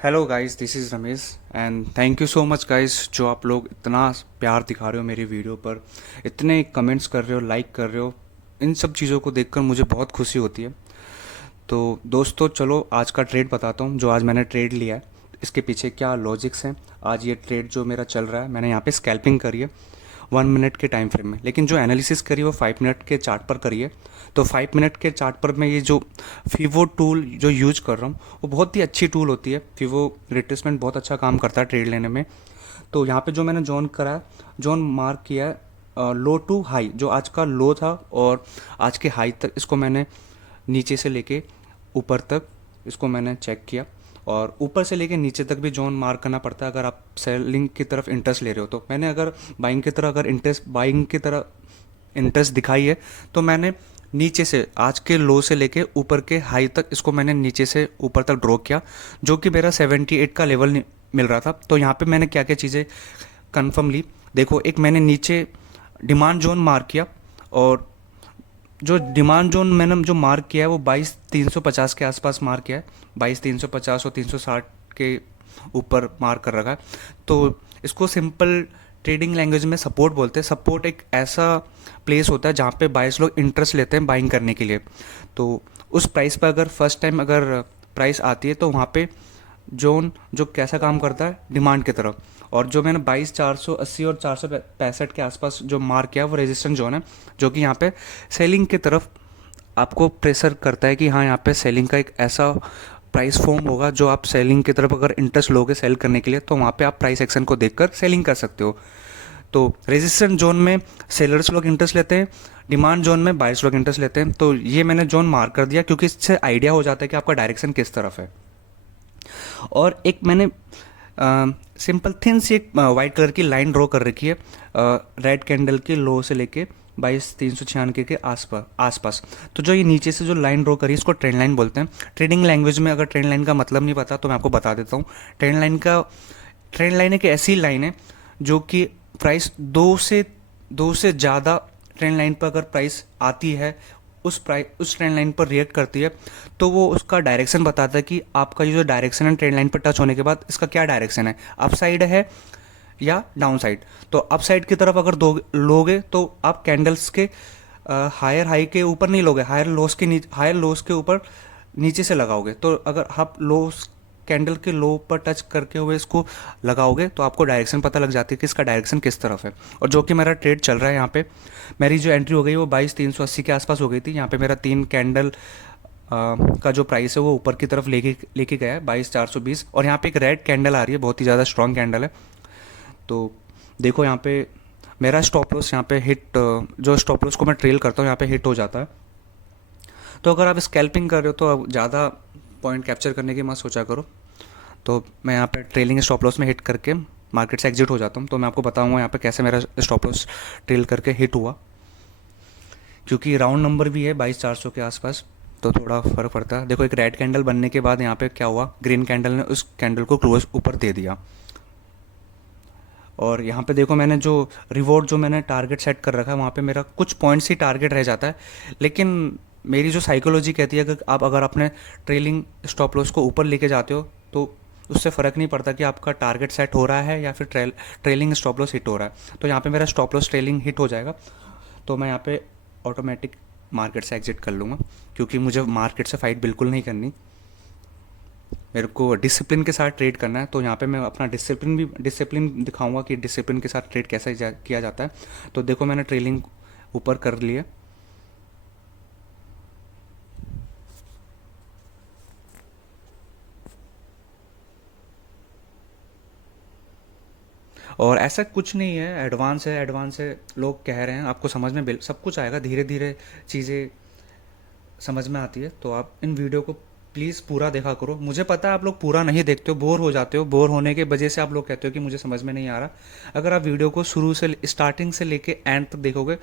Hello guys, this is Ramesh and thank you so much guys, जो आप लोग इतना प्यार दिखा रहे हो मेरी वीडियो पर, इतने कमेंट्स कर रहे हो, लाइक कर रहे हो। इन सब चीज़ों को देखकर मुझे बहुत खुशी होती है। तो दोस्तों, चलो आज का ट्रेड बताता हूँ, जो आज मैंने ट्रेड लिया है, इसके पीछे क्या लॉजिक्स हैं। आज ये ट्रेड जो मेरा चल रहा है, मैंने यहाँ पे स्कैल्पिंग करी है 1 मिनट के टाइम फ्रेम में, लेकिन जो एनालिसिस करी वो 5 मिनट के चार्ट पर करी है। तो 5 मिनट के चार्ट पर मैं ये जो फीवो टूल जो यूज कर रहा हूँ, वो बहुत ही अच्छी टूल होती है। फीवो रिट्रेसमेंट बहुत अच्छा काम करता है ट्रेड लेने में। तो यहाँ पे जो मैंने जोन करा है, जोन मार्क किया है लो टू हाई, जो आज का लो था और आज के हाई तक, इसको मैंने नीचे से लेके ऊपर तक इसको मैंने चेक किया। और ऊपर से लेके नीचे तक भी जोन मार्क करना पड़ता है अगर आप सेलिंग की तरफ इंटरेस्ट ले रहे हो। तो मैंने अगर बाइंग की तरह इंटरेस्ट दिखाई है, तो मैंने नीचे से आज के लो से लेके ऊपर के हाई तक इसको मैंने नीचे से ऊपर तक ड्रॉ किया, जो कि मेरा 78 का लेवल मिल रहा था। तो यहाँ पे मैंने क्या क्या चीज़ें कन्फर्म ली। देखो, एक मैंने नीचे डिमांड जोन मार्क किया, और जो डिमांड जोन मैंने जो मार्क किया है वो 22,350 के आसपास मार्क किया है। 22,350 और 360 के ऊपर मार्क कर रखा है। तो इसको सिंपल ट्रेडिंग लैंग्वेज में सपोर्ट बोलते हैं। सपोर्ट एक ऐसा प्लेस होता है जहाँ पे बायर्स लोग इंटरेस्ट लेते हैं बाइंग करने के लिए। तो उस प्राइस पर अगर फर्स्ट टाइम अगर प्राइस आती है, तो वहाँ पे जोन जो कैसा काम करता है, डिमांड की तरफ। और जो मैंने 22,480 और 465 के आसपास जो मार्क किया वो रेजिस्टेंस जोन है, जो कि यहाँ पे सेलिंग की तरफ आपको प्रेशर करता है कि हाँ, यहाँ पे सेलिंग का एक ऐसा प्राइस फॉर्म होगा जो आप सेलिंग की तरफ अगर इंटरेस्ट लोगे सेल करने के लिए, तो वहाँ पे आप प्राइस एक्शन को देखकर सेलिंग कर सकते हो। तो रेजिस्टेंस जोन में सेलर्स लोग इंटरेस्ट लेते हैं, डिमांड जोन में बायर्स लोग इंटरेस्ट लेते हैं। तो ये मैंने जोन मार्क कर दिया, क्योंकि इससे आइडिया हो जाता है कि आपका डायरेक्शन किस तरफ है। और एक मैंने सिंपल थिन सी एक वाइट कलर की लाइन ड्रॉ कर रखी है रेड कैंडल के लो से लेके 22,396 के आसपास। तो जो ये नीचे से जो लाइन ड्रॉ करी, इसको ट्रेंड लाइन बोलते हैं। ट्रेडिंग लैंग्वेज में अगर ट्रेंड लाइन का मतलब नहीं पता तो मैं आपको बता देता हूँ। ट्रेंड लाइन एक ऐसी लाइन है जो कि प्राइस दो से ज़्यादा ट्रेंड लाइन पर अगर प्राइस आती है, उस ट्रेंड लाइन पर रिएक्ट करती है, तो वो उसका डायरेक्शन बताता है कि आपका ये जो डायरेक्शन है ट्रेंड लाइन पर टच होने के बाद इसका क्या डायरेक्शन है, अप साइड है या डाउन साइड। तो अप साइड की तरफ अगर दो लोगे तो आप कैंडल्स के हायर हाई के ऊपर नहीं लोगे, हायर लोस के ऊपर नीचे से लगाओगे। तो अगर आप लोस कैंडल के लो पर टच करके हुए इसको लगाओगे, तो आपको डायरेक्शन पता लग जाती है कि इसका डायरेक्शन किस तरफ है। और जो कि मेरा ट्रेड चल रहा है, यहाँ पे मेरी जो एंट्री हो गई वो 22,380 के आसपास हो गई थी। यहाँ पे मेरा 3 कैंडल का जो प्राइस है वो ऊपर की तरफ लेके लेके गया है 22,420। और यहाँ पे एक रेड कैंडल आ रही है, बहुत ही ज़्यादा स्ट्रॉन्ग कैंडल है। तो देखो, यहाँ पे मेरा स्टॉप लॉस यहाँ पे हिट, जो स्टॉप लॉस को मैं ट्रेल करता हूँ यहाँ पे हिट हो जाता है। तो अगर आप स्कैल्पिंग कर रहे हो तो अब ज़्यादा पॉइंट कैप्चर करने की मत सोचा करो। तो मैं यहाँ पे ट्रेलिंग स्टॉप लॉस में हिट करके मार्केट से एग्जिट हो जाता हूँ। तो मैं आपको बताऊँगा यहाँ पे कैसे मेरा स्टॉप लॉस ट्रेल करके हिट हुआ, क्योंकि राउंड नंबर भी है 22,400 के आसपास, तो थोड़ा फ़र्क पड़ता है। देखो, एक रेड कैंडल बनने के बाद यहाँ पे क्या हुआ, ग्रीन कैंडल ने उस कैंडल को क्लोज ऊपर दे दिया। और यहाँ पे देखो, मैंने जो रिवॉर्ड जो मैंने टारगेट सेट कर रखा है, वहाँ पे मेरा कुछ पॉइंट्स ही टारगेट रह जाता है। लेकिन मेरी जो साइकोलॉजी कहती है कि आप अगर अपने ट्रेलिंग स्टॉप लॉस को ऊपर लेके जाते हो, तो उससे फ़र्क नहीं पड़ता कि आपका टारगेट सेट हो रहा है या फिर ट्रेलिंग स्टॉप लॉस हिट हो रहा है। तो यहाँ पे मेरा स्टॉप लॉस ट्रेलिंग हिट हो जाएगा, तो मैं यहाँ पे ऑटोमेटिक मार्केट से एग्जिट कर लूँगा, क्योंकि मुझे मार्केट से फाइट बिल्कुल नहीं करनी। मेरे को डिसिप्लिन के साथ ट्रेड करना है। तो यहाँ पे मैं अपना डिसिप्लिन दिखाऊंगा कि डिसिप्लिन के साथ ट्रेड कैसे किया जाता है। तो देखो, मैंने ट्रेलिंग ऊपर कर लिया, और ऐसा कुछ नहीं है, एडवांस है लोग कह रहे हैं, आपको समझ में सब कुछ आएगा, धीरे धीरे चीज़ें समझ में आती है। तो आप इन वीडियो को प्लीज़ पूरा देखा करो। मुझे पता है आप लोग पूरा नहीं देखते हो, बोर हो जाते हो, बोर होने के वजह से आप लोग कहते हो कि मुझे समझ में नहीं आ रहा। अगर आप वीडियो को शुरू से स्टार्टिंग से लेके एंड तक देखोगे,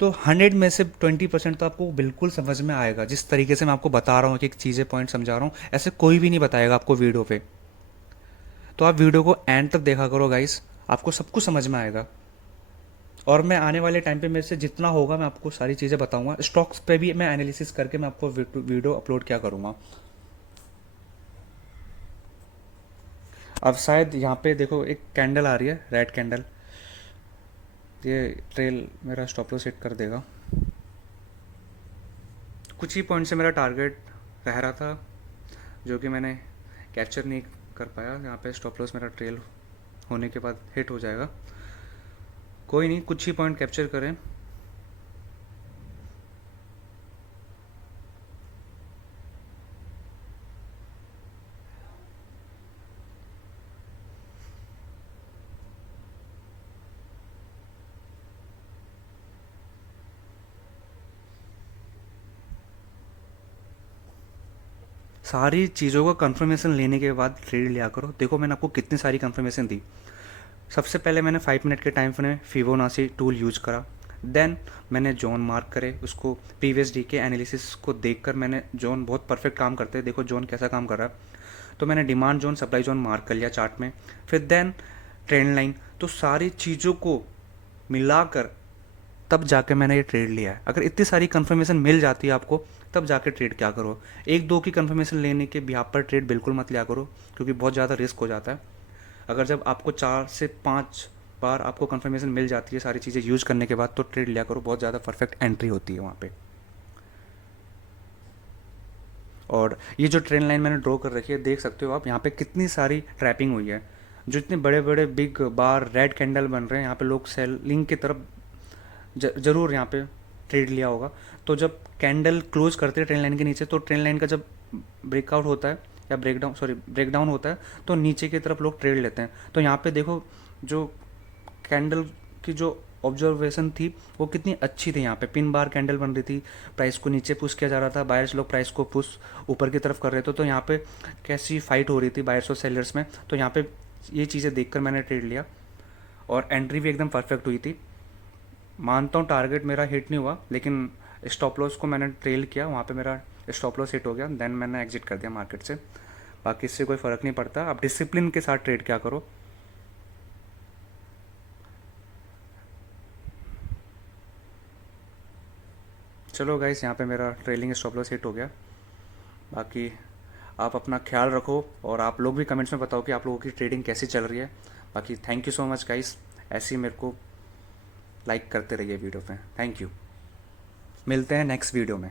तो 100 में से 20% तो आपको बिल्कुल समझ में आएगा। जिस तरीके से मैं आपको बता रहा हूँ, कि चीज़ें पॉइंट समझा रहा हूँ, ऐसे कोई भी नहीं बताएगा आपको वीडियो पे। तो आप वीडियो को एंड तक देखा करो गाइस, आपको सब कुछ समझ में आएगा। और मैं आने वाले टाइम पे मेरे से जितना होगा मैं आपको सारी चीज़ें बताऊंगा। स्टॉक्स पे भी मैं एनालिसिस करके मैं आपको वीडियो अपलोड क्या करूँगा। अब शायद यहाँ पे देखो एक कैंडल आ रही है, रेड कैंडल, ये ट्रेल मेरा स्टॉप लॉस हिट कर देगा। कुछ ही पॉइंट से मेरा टारगेट रह रहा था जो कि मैंने कैप्चर नहीं कर पाया। यहाँ पे स्टॉप लॉस मेरा ट्रेल होने के बाद हिट हो जाएगा। कोई नहीं, कुछ ही पॉइंट कैप्चर करें। सारी चीज़ों का कंफर्मेशन लेने के बाद ट्रेड लिया करो। देखो मैंने आपको कितनी सारी कंफर्मेशन दी। सबसे पहले मैंने 5 मिनट के टाइम फ्रेम में फिबोनाची टूल यूज करा। देन मैंने जोन मार्क करे, उसको प्रीवियस डी के एनालिसिस को देखकर मैंने जोन बहुत परफेक्ट काम करते हैं, देखो जोन कैसा काम कर रहा है, तो मैंने demand zone supply zone mark कर लिया चार्ट में। फिर देन ट्रेंड लाइन, तो सारी चीज़ों को मिलाकर तब जाके मैंने ये ट्रेड लिया है। अगर इतनी सारी कंफर्मेशन मिल जाती है आपको, तब जाके ट्रेड क्या करो। एक दो की कंफर्मेशन लेने के बिहाफ पर ट्रेड बिल्कुल मत लिया करो, क्योंकि बहुत ज़्यादा रिस्क हो जाता है। अगर जब आपको 4 से 5 बार आपको कंफर्मेशन मिल जाती है सारी चीज़ें यूज़ करने के बाद, तो ट्रेड लिया करो, बहुत ज़्यादा परफेक्ट एंट्री होती है वहाँ पे। और ये जो ट्रेंड लाइन मैंने ड्रॉ कर रखी है, देख सकते हो आप यहाँ पे कितनी सारी ट्रैपिंग हुई है। जो इतने बड़े बड़े बिग बार रेड कैंडल बन रहे हैं, यहाँ पे लोग सेलिंग की तरफ ज़रूर यहाँ पे ट्रेड लिया होगा। तो जब कैंडल क्लोज करते हैं ट्रेंड लाइन के नीचे, तो ट्रेंड लाइन का जब ब्रेकआउट होता है या ब्रेकडाउन होता है, तो नीचे की तरफ लोग ट्रेड लेते हैं। तो यहाँ पे देखो जो कैंडल की जो ऑब्जर्वेशन थी वो कितनी अच्छी थी। यहाँ पे पिन बार कैंडल बन रही थी, प्राइस को नीचे पुश किया जा रहा था, बायर्स लोग प्राइस को पुश ऊपर की तरफ कर रहे थे। तो यहाँ पे कैसी फाइट हो रही थी बायर्स और सेलर्स में। तो यहाँ पे ये चीज़ें देखकर मैंने ट्रेड लिया और एंट्री भी एकदम परफेक्ट हुई थी। मानता हूँ टारगेट मेरा हिट नहीं हुआ, लेकिन स्टॉप लॉस को मैंने ट्रेल किया, वहाँ पे मेरा स्टॉप लॉस हिट हो गया। देन मैंने एग्जिट कर दिया मार्केट से। बाकी इससे कोई फ़र्क नहीं पड़ता, आप डिसिप्लिन के साथ ट्रेड क्या करो। चलो गाइस, यहाँ पे मेरा ट्रेलिंग स्टॉप लॉस हिट हो गया। बाकी आप अपना ख्याल रखो और आप लोग भी कमेंट्स में बताओ कि आप लोगों की ट्रेडिंग कैसी चल रही है। बाकी thank you so much guys, ऐसे ही मेरे को लाइक करते रहिए वीडियो पे। थैंक यू, मिलते हैं नेक्स्ट वीडियो में।